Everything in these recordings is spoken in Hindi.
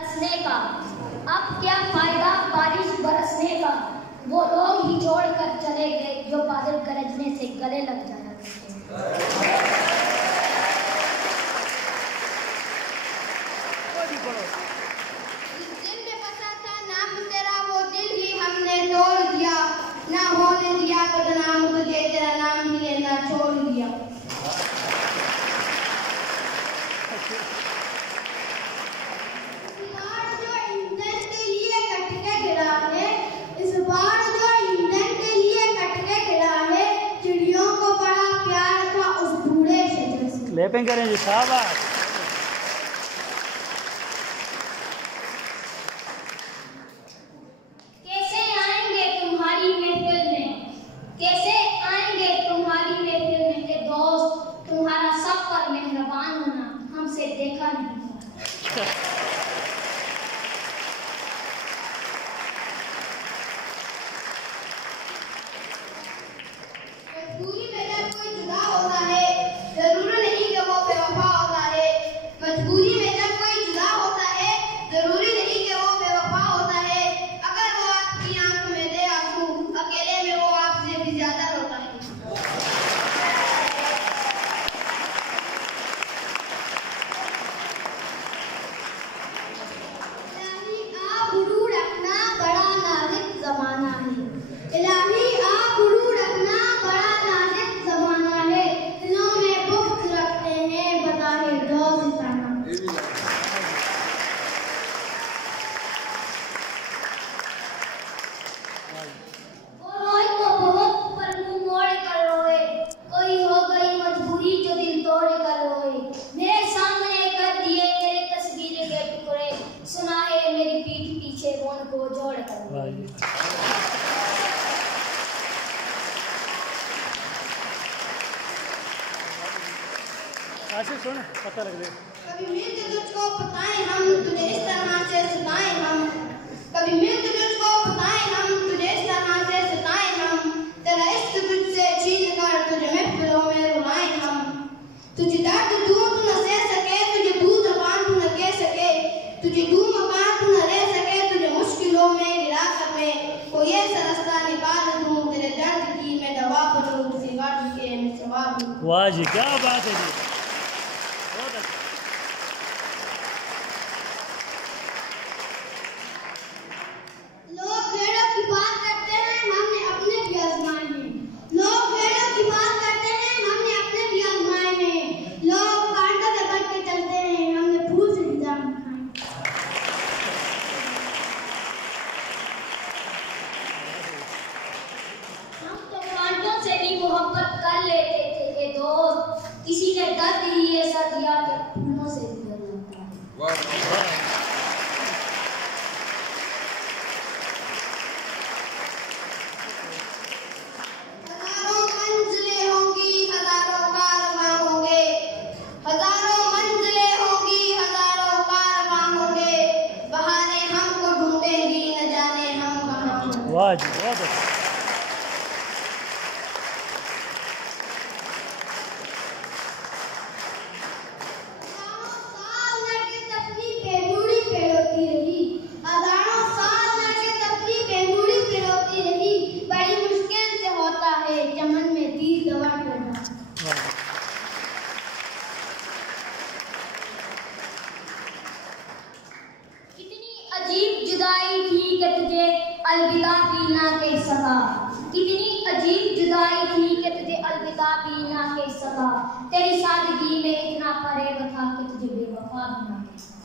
बरसने का, अब क्या फायदा बारिश बरसने का, वो लोग ही छोड़ कर चले गए जो बादल गरजने से गले लग जाया करते। दिल में बसा था नाम तेरा, वो दिल ही हमने तोड़ दिया, ना होने दिया बदनाम तुझे, तेरा नाम ही लेना छोड़ दिया। इस बार जो ईंधन के लिए कट के गिरा है, चिड़ियों को बड़ा प्यार था उस बूढ़े शजर से। क्लैपिंग करें जी, शाबाश। कैसे आएंगे तुम्हारी महफिल में, कैसे आएंगे तुम्हारी महफिल में के दोस्त, तुम्हारा सब पर मेहरबान होना हमसे देखा नहीं। मजबूरी में जब कोई जुदा होता है, जरूरी नहीं कि वो बेवफा होता है। मजबूरी में जब कोई जुदा होता है, जरूरी नहीं कि वो बेवफा होता है। अगर वो आपकी आंख में दे आंसू, अकेले में वो आपसे भी ज्यादा रोता है। इलाही आप गुरु रखना, बड़ा नाजुक जमाना है। इलाही आप गुरु रखना, बड़ा नाजुक जमाना है। दिलों में बुग़्ज़ रखते हैं, बज़ाहिर दोस्त सिताना। वो रोए तो बहुत पर मुंह मोड़ कर रोए, कोई हो गई मजबूरी जो दिल तोड़ कर रोए। मेरे सामने कर दिए मेरे तस्वीर के टुकड़े, सुना है मेरी पीठ पीछे रोन को जोड़ कर रोए। आशीष सुन, पता लग गया। कभी मिलके तुझको बताएं हम, तुझे इस तरह से सुनाएं हम। कभी मिलके तुझको बताएं हम, तुझे इस तरह से सुनाएं हम। तेरा इश्क तुझसे छीन कर तुझे महफिलों में रुलाएं हम। तुझे दर्द दूं तू न सह सके, तुझे दूं ज़बान तू न कह सके, तुझे दूं मकान तू न रह सके, तुझे मुश्किलों में गिरा कर मैं कोई ऐसा रास्ता निकाल दूं, तेरे दर्द की मैं दवा बनूं, किसी बात के मैं सवा दूं। वाह जी, क्या बात है जी, बहुत अच्छा। लोग भेड़ों की बात करते हैं, हमने अपने भी आजमाए हैं। लोग भेड़ों की बात करते हैं, हमने अपने भी आजमाए हैं। लोग कांटों के बच के चलते हैं, हमने फूल से भी जान खाए। हम तो कांटों से भी मोहब्बत कर लेते थे ये दोस्त, किसी ने दर्द ही ऐसा दिया कि फूलों से भी डर लगता है। हजारों मंजिलें होंगी, हजारों कारवां होंगे। हजारों मंजिलें होंगी, हजारों कारवां होंगे। बहारें हमको ढूंढेंगी, न जाने हम कहाँ होंगे। वाह जी, बहुत अच्छा। हजारों साल नरगिस अपनी बेनुरी पे रोती रही। हजारों साल नरगिस अपनी बेनुरी पे रोती रही। बड़ी मुश्किल से होता है चमन में तीर दवा करना। कितनी अजीब जुदाई थी कि तुझे अलविदा भी ना कह सका, कितनी अजीब जुदाई थी कि तुझे अलविदा भी ना कह सका। तेरी सादगी में इतना फरेब था कि तुझे बेवफा भी ना कह सका।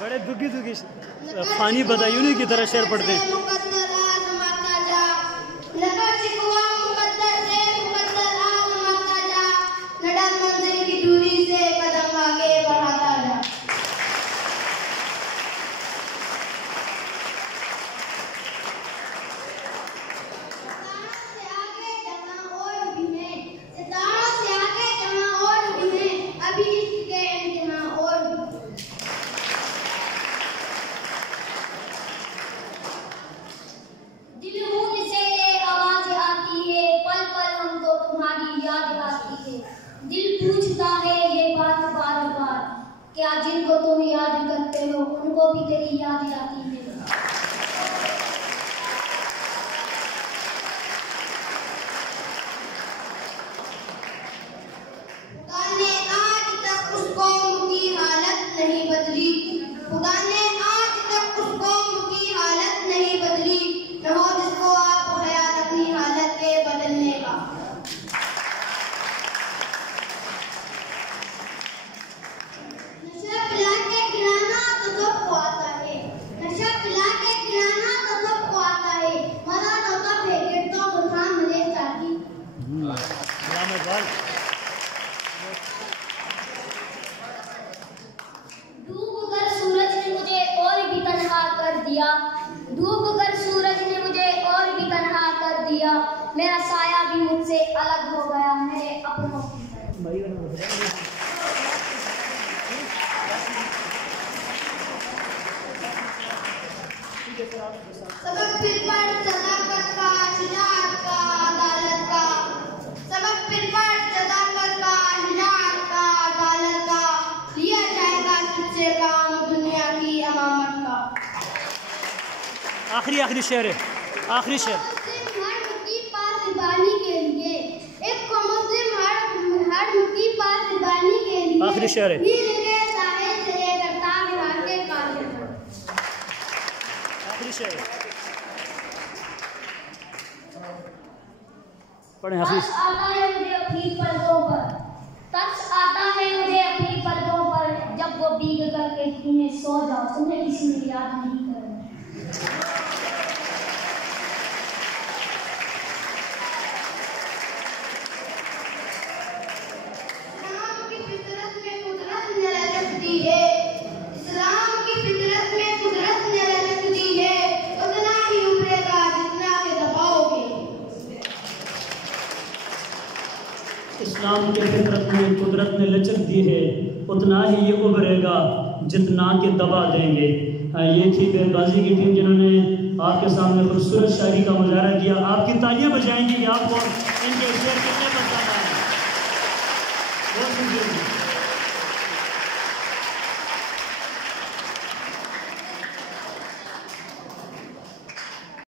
बड़े दुखी दुखी फानी बदायूनी की तरह शेर पढ़ते हैं। या जिनको तुम याद करते हो उनको भी तेरी याद आती है। खुदा ने आज तक उस कौम की हालत नहीं बदली, खुदा ने आज तक उस कौम की हालत नहीं बदली, न हो जिसको आप ख्याल अपनी हालत के बदलने का। नशा पिला के खिलाना तो सबको आता है, नशा पिला के खिलाना तो सबको आता है, मजा तो तब है गिरतों को सामने चाहती। डूबकर सूरज ने मुझे और भी तन्हा कर दिया, डूबकर सूरज ने मुझे और भी तन्हा कर दिया, मेरा साया भी मुझसे अलग हो गया मेरे अपनों की तरह। सबक फिर पढ़ सदाकत का, शुजाअत का, अदालत का, सबक फिर पढ़ सदाकत का, शुजाअत का, अदालत का, लिया जाएगा तुझसे काम दुनिया की अमामत का। आखिरी शेर है, आखिरी शेर। हर की पासबानी के लिए एक को मुस्लिम हर की पासबानी के लिए आखिरी शेर है। नील के साहिल से लेकर ताबिहार के काले तक। आखिरी शेर पढ़े हाफिज। तरस आता है मुझे अपनी पर्दों पर, तरस आता है मुझे अपनी पर्दों पर, जब वो भीग कर कहती हैं सो जाओ तुम्हें किसी ने याद नहीं करना। इस्लाम की फितरत में कुदरत ने रख दी है, इस्लाम की फितरत में कुदरत ने रख दी है, उतना ही उभरेगा जितना के दबाओगे। इस्लाम के फितरत में कुदरत ने लचक दी है, उतना ही ये उभरेगा जितना के दबा देंगे। ये थी बेरबाजी की टीम जिन्होंने आपके सामने खूबसूरत शायरी का मुजाहरा किया। आपकी तालियां बजाएंगे कि आपको इनके शेर कितने पसंद आए।